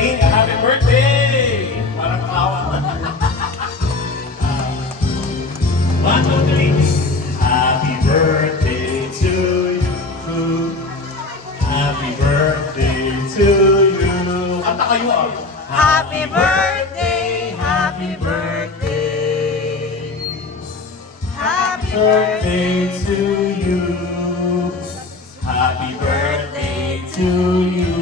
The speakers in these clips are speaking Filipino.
Sing happy birthday! Parang kawa. 1, 2, 3. Happy birthday to you. Happy birthday to you. Kanta kayo ah. Happy birthday, happy birthday. Happy Birthday to you. Happy birthday to you.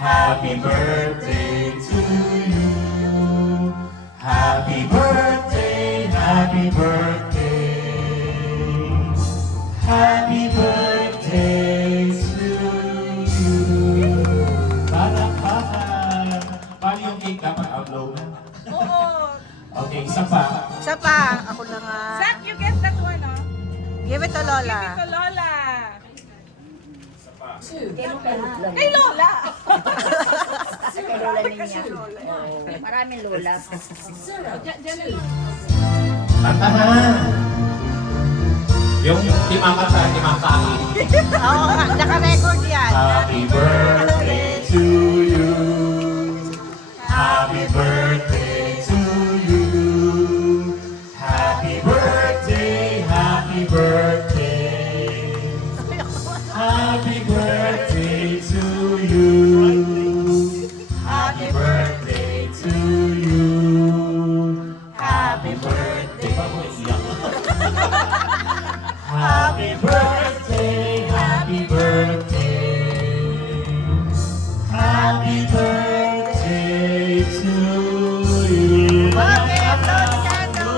Happy birthday to you. Happy birthday, happy birthday. Happy birthday to you. Palakpakan. Paano yung cake dapat outload na? Oo. Okay, isa pa. Isa pa, ako na nga. Zach, you get that one, oh. Give it to Lola. Give it to Lola. Isa pa. Kay Lola. Kay Lola niya. Maraming Lola. Diyan na lang. Kantahan! Yung timangkata, timangkain. Oo nga, naka-record yan. Happy birthday to you. Happy birthday to you. Happy birthday, happy birthday. Happy birthday to you. Happy birthday to you. Happy birthday. Happy birthday, happy birthday. Happy birthday to you. Okay, upload ka na.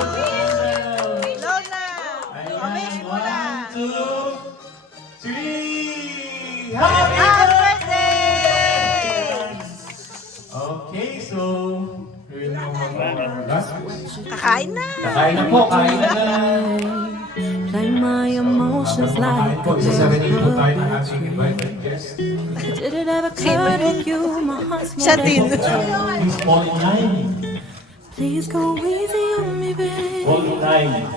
Lola, wish mo na. 1, 2, 3. Happy Happy birthday! Okay, so yun yung last one. Kakain na. Kakain na po, kain na. Play my emotions like Po, a isasabihin po tayo ng river. ating invited guest. Did it ever occur to you my heart's Siya more din. than Please fall in line. Please go easy on me, babe. Fall in line.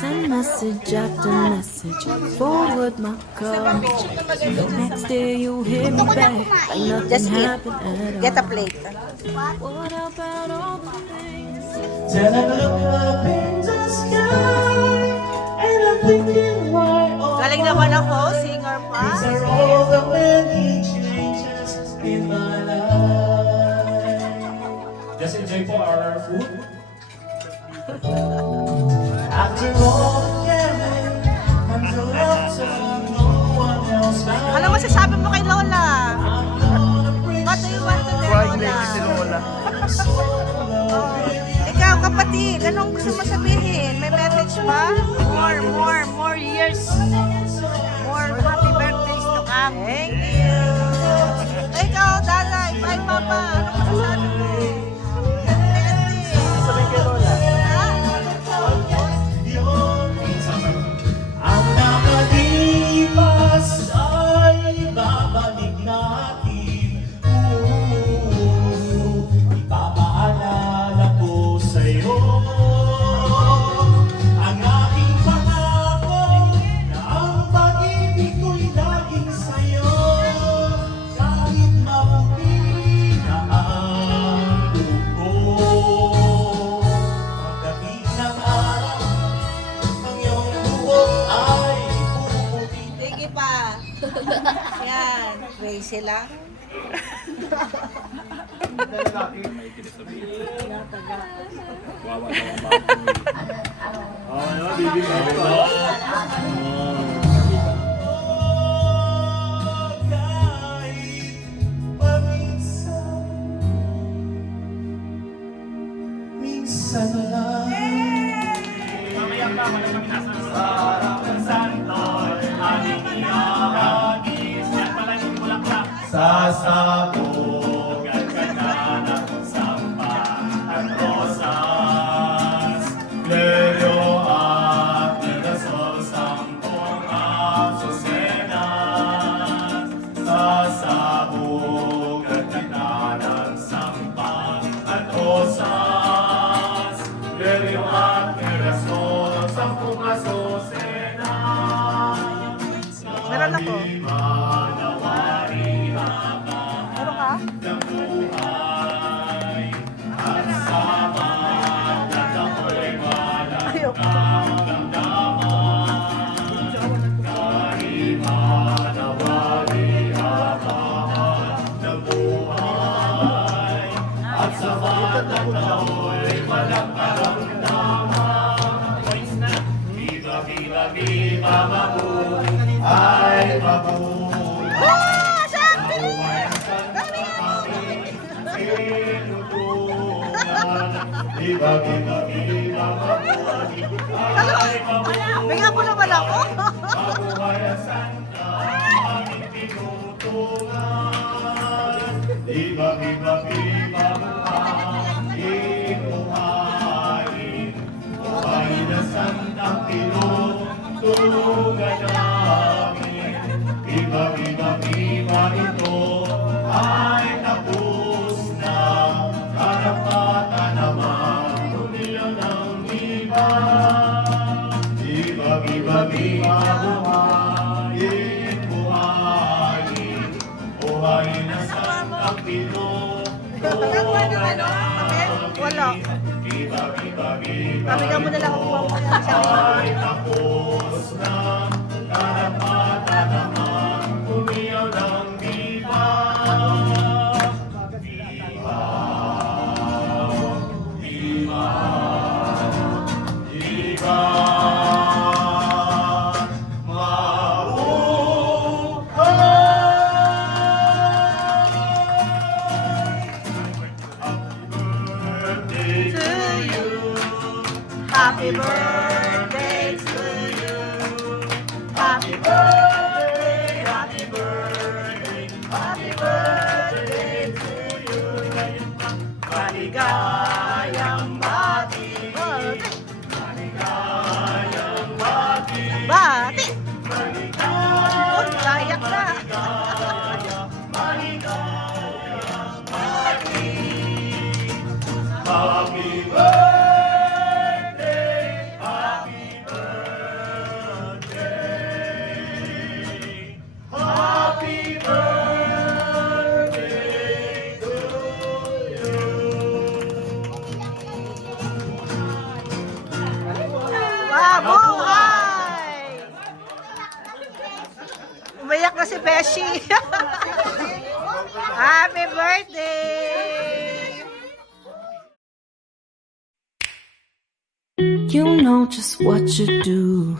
Send message after message, forward my call. Next day you hit me back like Just nothing eat. happened at all. Get a plate. What about all the things? Then I look up in the sky and I'm thinking why all Galing naman ako, singer pa. these are all the many changes in my life. Just enjoy po our food. After all the caring and the laughter, no one else matters. Ano masasabi mo kay Lola? I'm gonna bring What do you want to tell Lola? Oh, ikaw kapatid, anong gusto mo sabihin? May message ba? More years. More happy birthdays to come. Thank you. Ikaw, Dalay, bye Papa. Anong masasabi mo? Sabi kay Lola. Ang nakalipas ay babalik natin. Ipapaalala ko sa'yo ang aking pangako na ang pag-ibig ko'y laging sa'yo. Kahit maputi na ang dugo, pagdating ng araw ang iyong buhok ay puputi. Sige pa. Yan, crazy lang. Kahit paminsan, minsan lang. Sa harap ng santoy, ating iahagis. Yan pala yung bulaklak. Sasabog at kanana, sampang at rosas. Lero at mirasol, sampung asosenas. Sasabog at kanana, sampang at rosas. Lero at mirasol, sampung asosenas. Meron ako. Manawari Meron ka? Viva, viva, viva, mabuhay, mabuhay. Ah, sabi! Viva, viva, viva, mabuhay, mabuhay. Bigyan mo naman ako. Mabuhay ang santa, aming tinutulungan. Viva, viva, viva, buhayin, buhayin. Buhayin ang santang tinutulungan namin. Viva, viva, viva, ito ay tapos na. Karapatan naman, tumilang ng viva. Viva, viva, viva, buhayin, buhayin. Buhayin ang santang tinutulungan namin. Wala. Viva, viva, viva, Pabigyan mo na lang ako mamaya. ay tapos na. Karapatan naman, tumiyaw ng viva. Viva, viva, viva. Happy birthday to you. Happy birthday, happy birthday, happy birthday to you. Maligayang bati. Maligayang bati. Bati! Oh, layak na. Happy birthday, happy birthday, happy birthday to you. Mabuhay! Umayak na si Beshi. Happy birthday! You know just what you do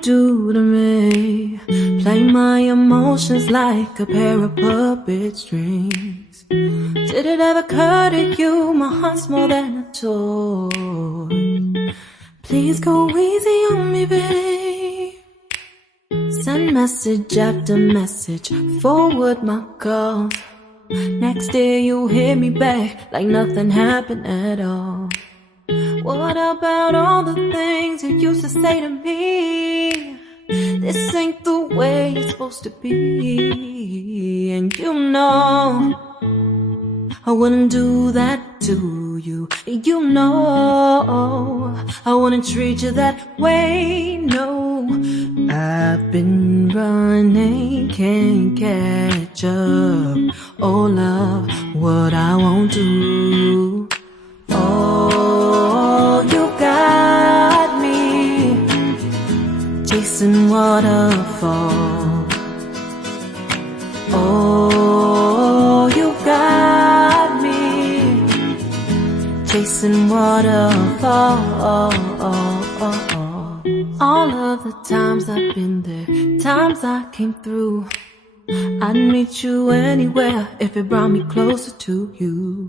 to me. Play my emotions like a pair of puppet strings. Did it ever occur to you my heart's more than a toy? Please go easy on me, babe. Send message after message, forward my calls. Next day you hit me back like nothing happened at all. What about all the things you used to say to me? This ain't the way it's supposed to be. And you know I wouldn't do that to you. You know I wouldn't treat you that way. No, I've been running, can't catch up. Oh love, what I won't do. Oh, you got me chasing waterfall. Oh, you got me chasing waterfall. All of the times I've been there, times I came through, I'd meet you anywhere if it brought me closer to you.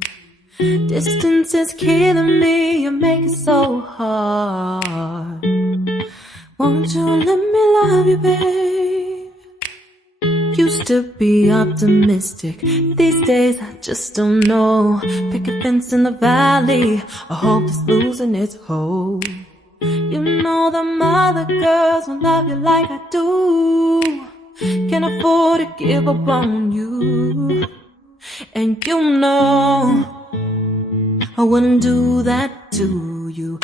Distance is killing me, you make it so hard. Won't you let me love you, babe? Used to be optimistic, these days I just don't know. Pick a fence in the valley, I hope it's losing its hold. You know them other girls won't love you like I do. Can't afford to give up on you. And you know I wouldn't do that to you.